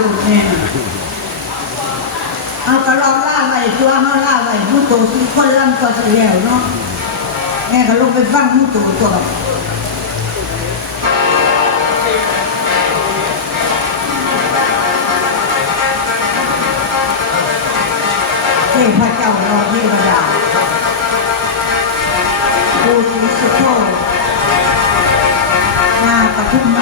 ลูกแม่เอาก็ลองล่าไว้ตัวเขาล่าไว้ผู้โตที่คนล่ำก็เสียวเนาะแม่ก็ลงไปฟังผู้โตตัวเทพเจ้ารอเทวดาปูศรีสุโธนาประทุมมา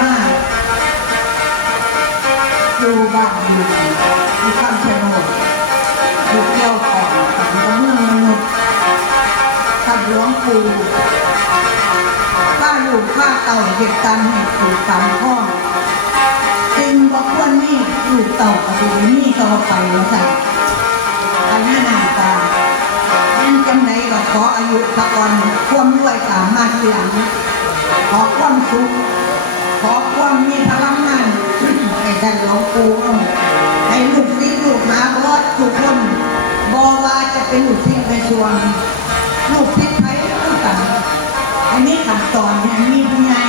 บ้านอยู่ที่คำชะโนดอยู่เกี่ยวของกับเมืองมนุษย์กับหลวงปู่ข้าลูกข้าเต่าเหตุการณ์เหตุสู่ตามข้อจึงบอกว่านี่ลูกเต่ากับดูนี่ก็ไปแล้วใส่อันนั้นนาตาเล่นจังไหนก็ขออายุตะกอนความรวยสามารถทีหลังขอความสุขขอความมีพลังงาน ให้ท่านหลวงปู่ให้ลูกศิษย์ลูกหาบอสทุกคนบอว่าจะเป็นลูกศิษย์ในส่วนลูกศิษย์ไทยต้องกันอันนี้ขั้นตอนอันนี้ผู้ใหญ่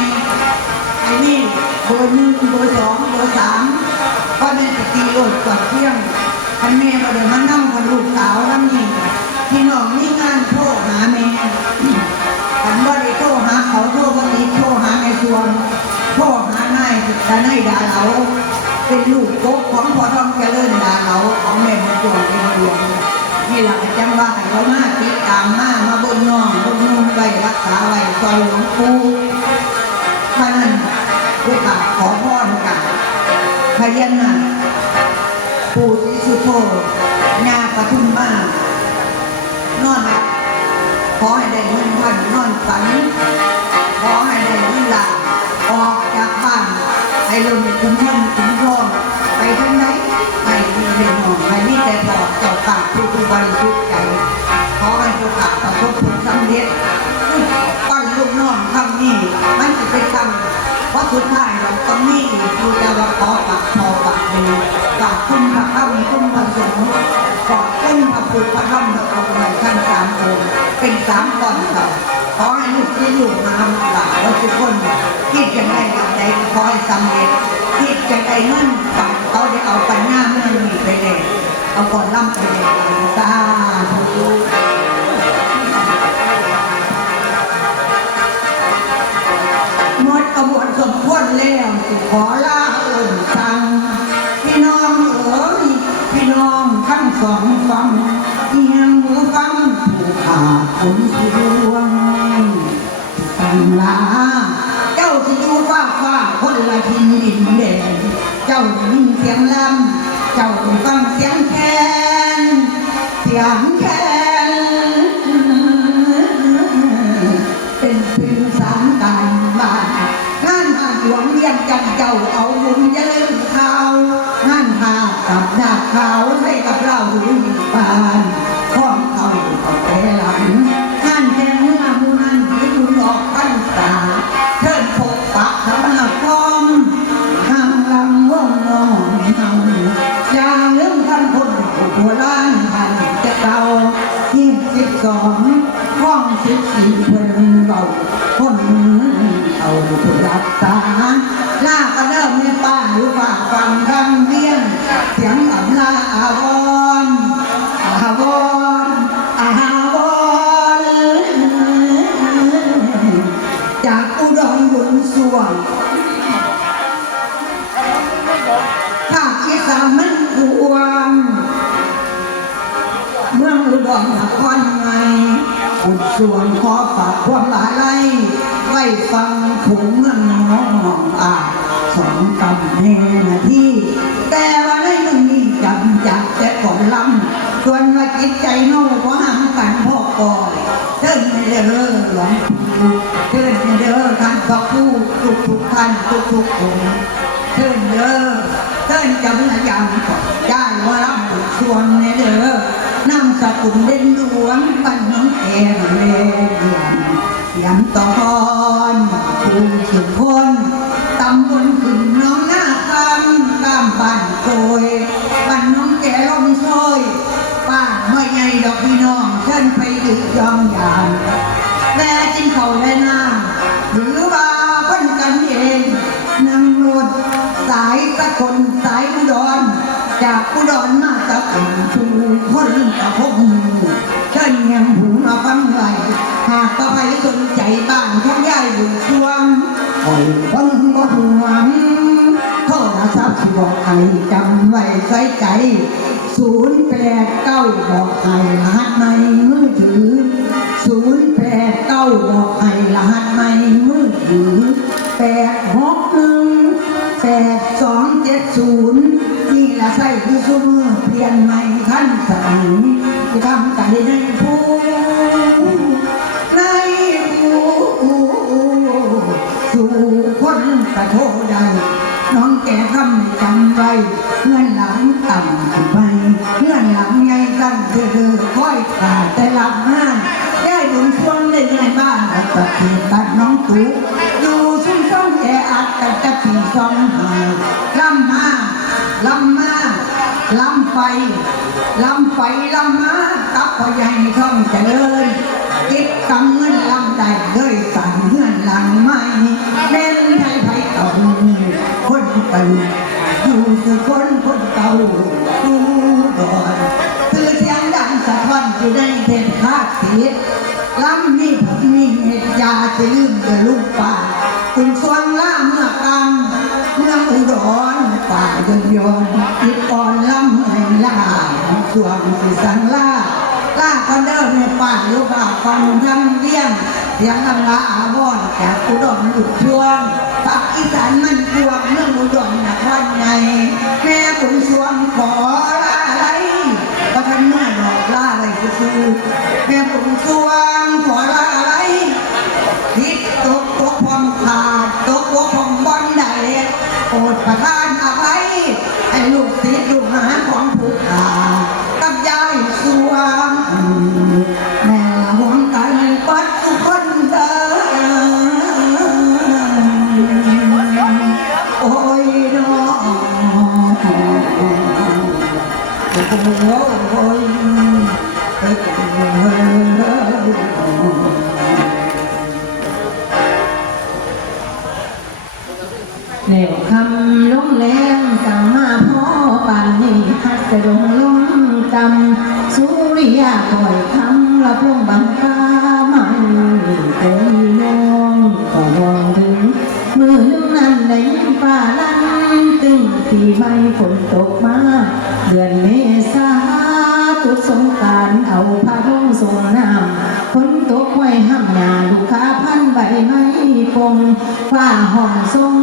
อันนี้เบอร์หนึ่งเบอร์สองเบอร์สามก็เป็นสตีโอดกว่าเที่ยงคันแม่ก็เดินมานั่งกับลูกสาวแล้วนี่พี่น้องมีงานโทรหาแม่คันว่าได้โทรหาเขาโทรวันนี้โทรหาแม่ชวนโทรหานายแต่ในดาเรา เป็นลูกกบของพ่อทองเจริญดาเราของแม่มาจวงเป็นหลวงนี่หลักจังว่าให้เรามาติดตามมามาบนน้องบนนุ่มไว้รักษาไว้ซอยหลวงปู่เพราะนั้นลูกานขอพรกันพยัญชนะปู่ศรีสุโธญาปทุมมานอนหลับขอให้ได้เงินพันนอนฝันขอให้ได้เงินลาออกจากบ้าน ให้ลงถึงท่านถึงทองไปทางไหนให้มีเรื่องของให้มีแต่บอกเจ้าปากผู้ผู้บริสุทธิ์ใจขอให้โอกาสประสบผลสำเร็จปั้นลูกน้องทำนี่มันจะไปทำเพราะสุดท้ายเราต้องมีอยู่แต่ว่าขอปากพอปากดีปากคุณพระธรรมคุณพระสงฆ์ขอบคุณพระพุทธพระธรรมพระองค์ท่านสามองค์เป็นสามก่อนเขาข อให้ลูกที่ลูกมาทำหลานและทุกคนที่จะได้กับใดขอให้สำเร็จที่จะได้เงินฝากเขาได้เอาปัญญาเงินมีไปเลยเอาก่อนล่ำไปเลยสาธุหมดกระบวนสมควรแล้วสิขอลาอิ่นสั่งพี่น้องเอ๋ยพี่น้องทั้งสองฝั่งเอียงมือฟังผู้ขาดผลผู้ดวง สั่งลาเจ้าสิอยู่ฟ้าฟ้าคนละทินดินแดนเจ้าจะยินเสียงลำเจ้าได้ฟังเสียงแคนเสียงแคน ฝากฟังคำเวียนเสียงอำลาอาวรณ์อาวรณ์อาวรณ์จากอุดรบุญสวงภาคที่สามมันอวงเมืองอุดรนครใหม่อุดส่วนขอฝากความหลาไลไว้ฟังถุงเมืองน้องมองอาสอง ตำแหน่นาที่ แต่ว่าในเมืองนี้จำจักแต่ก่อนลำส่วนว่าจิตใจโน่เพราะหังกันพ่อก่อยเทินเด้อหลวงเทินเด้อท่านพระผู้ทุกทุกท่านทุกทุกคนเทินเด้อเต้นจำนยังย่านว่ารับบุญชวนเด้อนำสกุลเด่นหลวงบ้านน้องแก่เลเดียนยงตอนผู้สุคนตำบล ยบ้านน้องแก่ลมช่อยป้าไม่ใหญ่ดอกพี่น้องเชิญไปดึกยองยามแม่จินเขาและน้าหรือว่าคนกันเองนั่งรถสายสกคนสายอุดร จากอุดรมาตะกเป็นชูคนตะพง บอกให้จำไว้ใส่ใจศูนย์แปดเก้าบอกให้รหัสในมือถือศูนย์แปดเก้าบอกให้รหัสในมือถือแปดหกหนึ่งแปดสองเจ็ดศูนย์นี่ละใส่คือซุ้มเปลี่ยนใหม่ขั้นสมัยที่ทำกันในผู้ในผู้สู่คนกระทง แก่คำให้จำไว้เงื่อนหลังต่ำขึ้นไปเงื่อนหลังใหญ่ตั้งเธอเธอค่อยขาดแต่หลับห้างได้บุญช่วงได้ในบ้านแล้วก็เพียบ้านน้องตุ๊อยู่ซุ่มซ่องแออัดกันแต่ปีสองหาลำมาลำมาลำไปลำไปลำมากับพ่อใหญ่ท่องเจริญ จิตกำเงินลำใดเลยสั่งเงื่อนหลังไม่แม่นไทยไทยเก่าคนเก่าอยู่คือคนคนเก่าดูก่อนคือเสียงดังสะท้อนอยู่ในเทศภาคสีลำนี้ผมมีเหตุยาจะลืมจะลูกป่าคุณสวงล่าเมื่อกำเมื่ออุดรป่าเดินยนติดอ่อนลำให้ล่าสวงสิสังล่า ล่าก็เดินในป่าลูกป่าฟังทำเลี้ยงเสียงลำลาอาวรณ์จากอุดรหยุดช่วงภาคอีสานมันพวกเมืองอุดรนักวันไงแม่ขุนสวงขออะไรก็ท่านเมื่อดอกล่าอะไรก็คือแม่ขุนสวงขออะไรทิศตกตกพองขาดตกตกพองบอลใดโปรดประทานอภัยให้ลูกศิษย์ลูกหาของผู้ขากับยายสวง แม่หวงกันปัดทุกคนเดินโอ้ยน้องโอ้ยแล้วคำลงแรงสั่งมาพ่อปานนี้พัดสะดงลงตำสุ ริยาคอยคำรับลงบังตามันเต็มนองก็มองถึงมือนึงนั้นในป่าลันตึงที่ใบฝนตก ปงฟ้าห้องทรง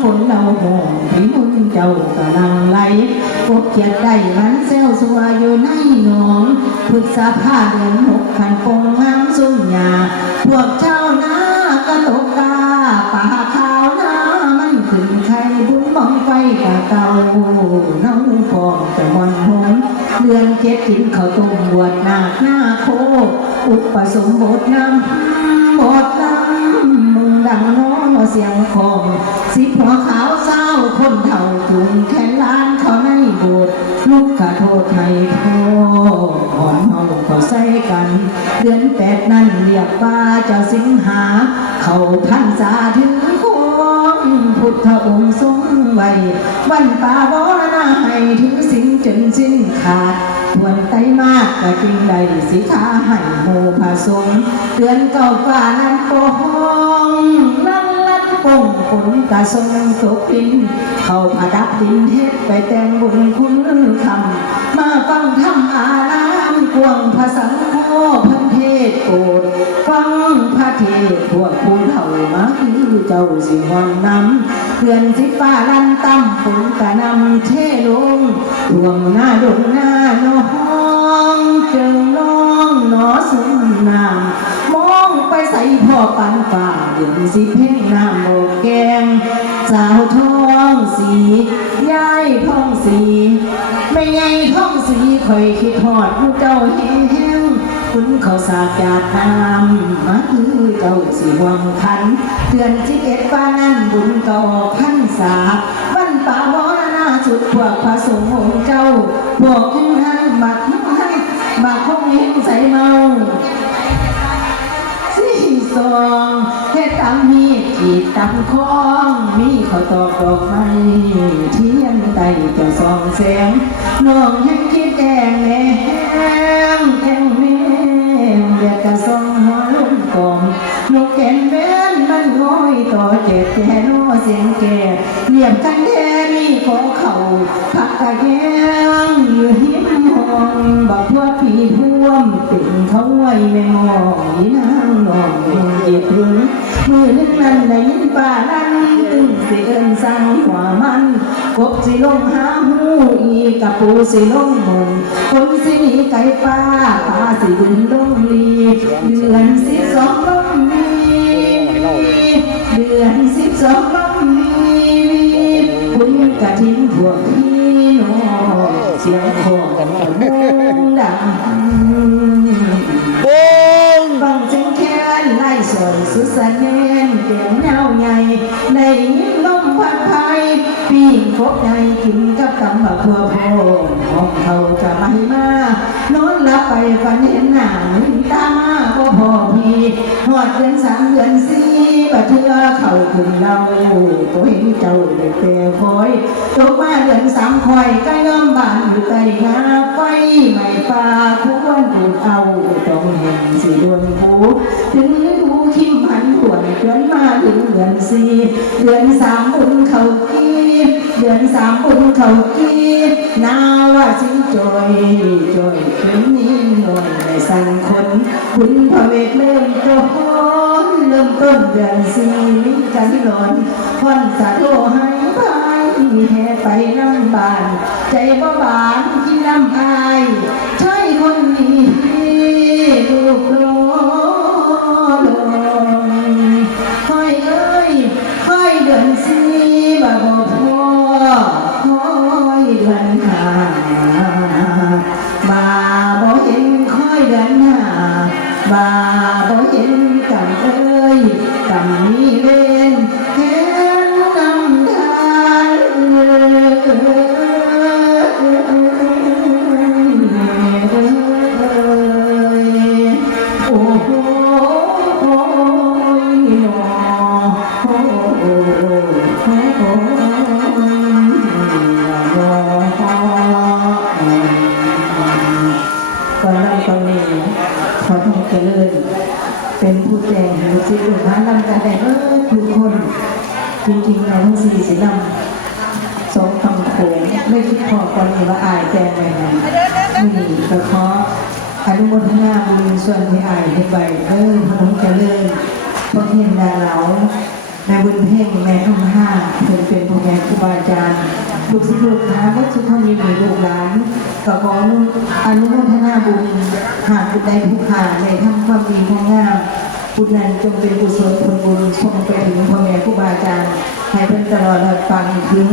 ฝนเราห่มพี่นุ่นเจ้ากำลังไหลกบเขียดได้มันเซลสัวอยู่ในหนองพฤษภาเดือนหกขันปงงามสุ่มยาพวกเจ้านาก็ตกกาป่าขาวนามันขึ้นไข่บุญบังไฟกะเก่าน้องฟองจะมอนหงเดือนเจ็ดกินข้าวต้มบวชนาคหน้าโคอุปสมบทน้ำบทน้ำมึงดังน้อเสียงของสิบหัวขาวเศร้าคนเท่าจุงแขนล้านเขาในโบสถ์ลูกขอโทษให้พ่อหอนเฮาก็ใส่กัน เดือนแปดนั้นเรียกว่าเจ้าสิงหา เขาพันษาถึงของพุทธองค์ทรงไว้วันป่าวรณาให้ถึงสิ้นจนสิ้นขาดทวนไตมากก็จึงได้สิขาให้โมผาสงเดือนเก่าฟ้านั้นโองลั นลันปงฝนกะทรงตกดิน เข้าผาดับดินเฮ็ดไปแต่งบุญคุณคำมาฟังธรรมอารามกวงพระสังฆพันเทศโปรดฟังพระเทศพวกผู้เฒ่ามาคือเจ้าสิหวันนำเพื่อนสิฟ้าลันตั้มฝนกะนำเทลงดวงหน้าดวงหน้าน้องเจิงน้องหนอสุนนาม ไปใส่พ่อปันฝ่าเดือนสิเพ่งน้ำโบกแกง สาวท้องสียายท้องสี ไม่ไงท้องสีคอยคิดทอดผู้เจ้าแห้งๆคุณเขาสากจาดน้ำมาคือเจ้าสีวังคันเดือนที่เอ็ดฟ้านั้นบุญก็อพันษาวันป่าวรณาสุดพวกพระสงฆ์องค์เจ้าพวกขึ้นหันบักให้บักคงเห็นใส่เมา องเฮ็ดตามมีดขีดตามคองมีข้าวตอกดอกไม้เทียนใต้เจะส่องแสงน้องยังคิดแกงแหงแกงแม่เรียกกระส่องหัวลุ่มกลมนกแก่นแบ้นมันง้อยต่อเจ็บแก่นอเสียงแก่เรียบกันแท้นี่ขอเขาผักกะแกงอยู่หิมหองบักพวกผีท่วมเป็นเขาไว้แม่งอง หึงมือนึงนั้นได้ยินป่านั้นตึงสิเอินสั่งหัวมันกบสิลงหาหูอีกับปูสิลงมนคนสิหนีไก่ป้าปลาสิบินลงลีเดือนสิบสองลมลีเดือนสิบสองลมลีคุณกะทิ้งพวกพี่น้องเสียงของกันงดัง กับตำบักทั่วโพงห้องเขาจะไม่มานอนหลับไปฝันเห็นหน้าลิ้นตามาบ่พอพีหอดเดือนสามเดือนสี่บัดเทือเข้าถึงเราก็เห็นเจ้าได้แต่คอยตกมาเดือนสามคอยใกล้ย้อมบ้านอยู่ใกล้งาไฟไม่ปลาควรดูดเอาต้องเห็นสีดวงหูถึงหูคิมหันหวนจนมาถึงเดือนสี่เดือนสามบุญเขากีเดือนสามบุญเขากี นาว่าสิงจอยจอยเป็นนิดหน่อยในสังคนคุณพระเวทเริ่มต้นเริ่มต้นเดือนสี่กันหลอนควันสะโลให้พายแห่ไปน้ำบาน ใจบ่บานที่น้ำอายใช่คนนี้ สิลูกหาลำกันได้เออทุกคนจริงๆเราทั้งสี่สิลำสองคำโขงไม่คิดพอก่อนนี้ว่าอายแจงไปไหนนี่ก็ขออนุโมทนาบุญส่วนที่อายให้ไปเออพระองค์เจริญพระเพียงดาเหลาในบุญเพ่งในทุ่งห้าเพิ่นเป็นผู้ใหญ่ครูบาอาจารย์ลูกศิษย์ลูกหาวัดสุขมีมีลูกหลานก็ขออนุโมทนาบุญหากบุญใดผู้ขาในทำความดีความงาม บุญนั้นจงเป็นกุศลผลบุญส่งไปถึงพ่อแม่ครูบาอาจารย์ให้เป็นตลอดรอดฟังถึง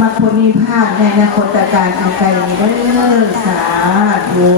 มรรคผลนิพพานในอนาคตการอันไกลนี้เด้อสาธุ